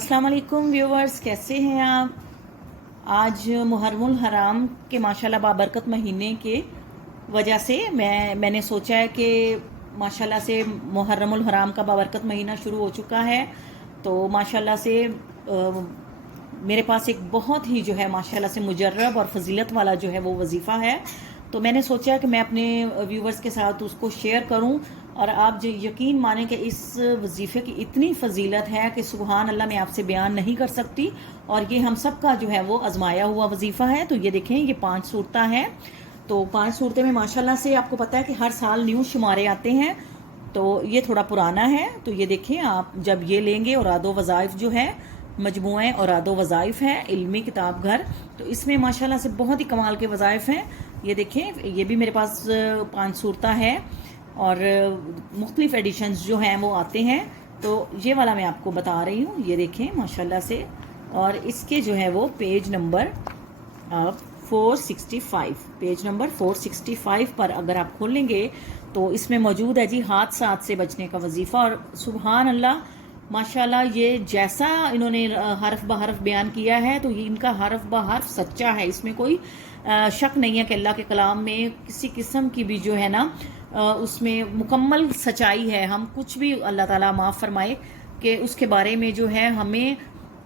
अस्सलाम वालेकुम व्यूवर्स, कैसे हैं आप। आज मुहर्रमुल हराम के माशाल्लाह बाबरकत महीने के वजह से मैंने सोचा है कि माशाल्लाह से मुहर्रमुल हराम का बाबरकत महीना शुरू हो चुका है। तो माशाल्लाह से मेरे पास एक बहुत ही जो है माशाल्लाह से मुजर्रब और फजीलत वाला जो है वो वजीफ़ा है। तो मैंने सोचा कि मैं अपने व्यूवर्स के साथ उसको शेयर करूं, और आप जो यकीन माने कि इस वजीफ़े की इतनी फजीलत है कि सुबहान अल्लाह मैं आपसे बयान नहीं कर सकती। और ये हम सब का जो है वो आजमाया हुआ वजीफ़ा है। तो ये देखें, ये 5 सूरतें हैं। तो 5 सूरतें में माशाल्लाह से आपको पता है कि हर साल न्यू शुमारे आते हैं, तो ये थोड़ा पुराना है। तो ये देखें, आप जब ये लेंगे और आदो वज़ाइफ जो है मजमूए और आदो वज़ाइफ है इल्मी किताब घर, तो इसमें माशाल्लाह से बहुत ही कमाल के वज़ाइफ हैं। ये देखें, ये भी मेरे पास 5 सूरतें हैं और मुख्तलिफ एडिशंस जो हैं वो आते हैं। तो ये वाला मैं आपको बता रही हूँ, ये देखें माशाल्लाह से। और इसके जो है वो पेज नंबर 465, पेज नंबर 465 पर अगर आप खोलेंगे तो इसमें मौजूद है जी हादसात से बचने का वजीफ़ा। और सुबहान अल्लाह माशाल्लाह, ये जैसा इन्होंने हरफ ब हरफ बयान किया है तो ये इनका हरफ ब हरफ सच्चा है। इसमें कोई शक नहीं है कि अल्लाह के कलाम में किसी किस्म की भी जो है ना उसमें मुकम्मल सच्चाई है। हम कुछ भी अल्लाह ताला माफ़ फरमाए कि उसके बारे में जो है हमें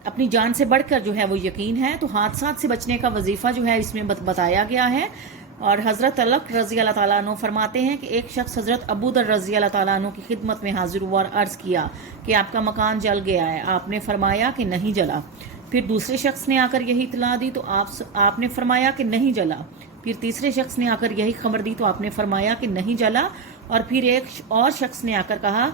अपनी जान से बढ़कर जो है वो यकीन है। तो हादसात से बचने का वजीफ़ा जो है इसमें बताया गया है। और हज़रत अलक रज़ी अल्लाह ताला अन्हु फरमाते हैं कि एक शख्स हज़रत अबू दर रज़ी अल्लाह ताला अन्हु की खिदमत में हाजिर हुआ और अर्ज़ किया कि आपका मकान जल गया है। आपने फरमाया कि नहीं जला। फिर दूसरे शख्स ने आकर यही इतला दी तो आपने फरमाया कि नहीं जला। फिर तीसरे शख्स ने आकर यही खबर दी तो आपने फरमाया कि नहीं जला। और फिर एक और शख्स ने आकर कहा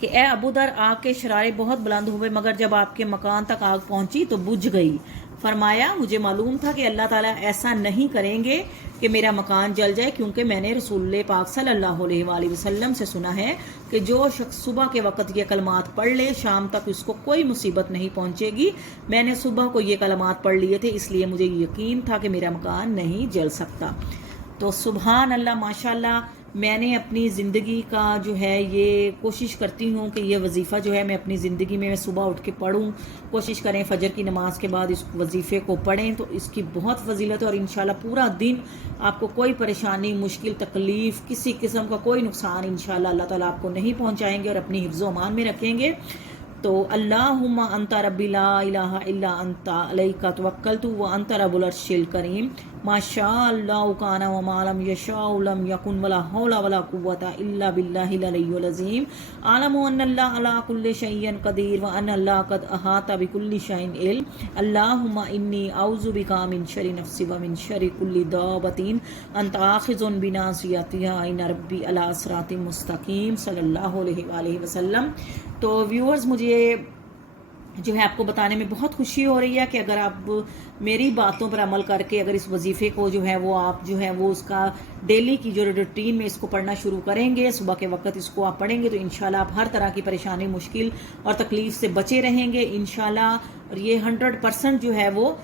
कि ए अबू दर, आग के शरारे बहुत बुलंद हुए मगर जब आपके मकान तक आग पहुंची तो बुझ गई। फरमाया, मुझे मालूम था कि अल्लाह ताला ऐसा नहीं करेंगे कि मेरा मकान जल जाए, क्योंकि मैंने रसूल पाक सल्लल्लाहु अलैहि वसल्लम से सुना है कि जो शख्स सुबह के वक़्त ये कलमात पढ़ ले शाम तक उसको कोई मुसीबत नहीं पहुंचेगी। मैंने सुबह को ये कलमात पढ़ लिए थे, इसलिए मुझे यकीन था कि मेरा मकान नहीं जल सकता। तो सुबहान अल्लाह माशाल्लाह, मैंने अपनी ज़िंदगी का जो है ये कोशिश करती हूँ कि ये वजीफ़ा जो है मैं अपनी ज़िंदगी में सुबह उठ के पढ़ूँ। कोशिश करें फजर की नमाज के बाद इस वजीफ़े को पढ़ें, तो इसकी बहुत फजीलत है। और इंशाल्लाह पूरा दिन आपको कोई परेशानी, मुश्किल, तकलीफ़, किसी किस्म का कोई नुकसान इंशाल्लाह अल्लाह ताला आपको नहीं पहुँचाएंगे और अपनी हिफ्ज़ व अमान में रखेंगे। तो अल्लाहुम्मा अंता रब्बी ला इलाहा इल्ला अंता अलैका तवक्कलतु व अंता रब्बुल अर्शिल करीम माशा अल्लाह काना व मालम यशाउ लम यकुन वला हौला वला कुव्वता इल्ला बिल्लाहिल अलिय्युल अज़ीम आलमु अन्नल्लाह अला कुल्लि शैइन कदीर व अन्नल्लाह कद अहाता बिकुल्लि शैइन इल्म अल्लाहुम्मा इन्नी औज़ु बिका मिन शर्रि नफ्सी व मिन शर्रि कुल्लि दाबतिन अंता आखिज़ुन बिनासियतिहा इन्न रब्बी अला सिरातिन मुस्तकीम सल्लल्लाहु अलैहि वसल्लम। तो व्यूअर्स, मुझे जो है आपको बताने में बहुत खुशी हो रही है कि अगर आप मेरी बातों पर अमल करके अगर इस वजीफ़े को जो है वो आप जो है वो उसका डेली की जो रूटीन में इसको पढ़ना शुरू करेंगे, सुबह के वक्त इसको आप पढ़ेंगे तो इंशाल्लाह आप हर तरह की परेशानी, मुश्किल और तकलीफ़ से बचे रहेंगे इंशाल्लाह। और ये 100% जो है वो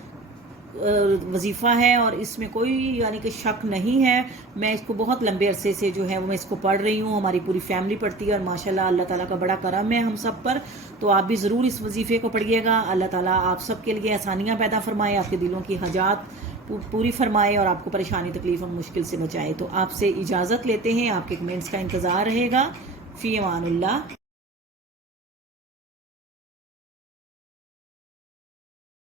वजीफ़ा है और इसमें कोई यानी कि शक नहीं है। मैं इसको बहुत लंबे अरसे से जो है वो मैं इसको पढ़ रही हूँ, हमारी पूरी फैमिली पढ़ती है और माशाल्लाह अल्लाह ताला का बड़ा करम है हम सब पर। तो आप भी ज़रूर इस वजीफ़े को पढ़िएगा। अल्लाह ताला आप सब के लिए आसानियाँ पैदा फरमाए, आपके दिलों की हाजात पूरी फरमाए और आपको परेशानी, तकलीफ़ और मुश्किल से बचाए। तो आपसे इजाज़त लेते हैं, आपके कमेंट्स का इंतज़ार रहेगा। फ़ी अमानुल्लाह।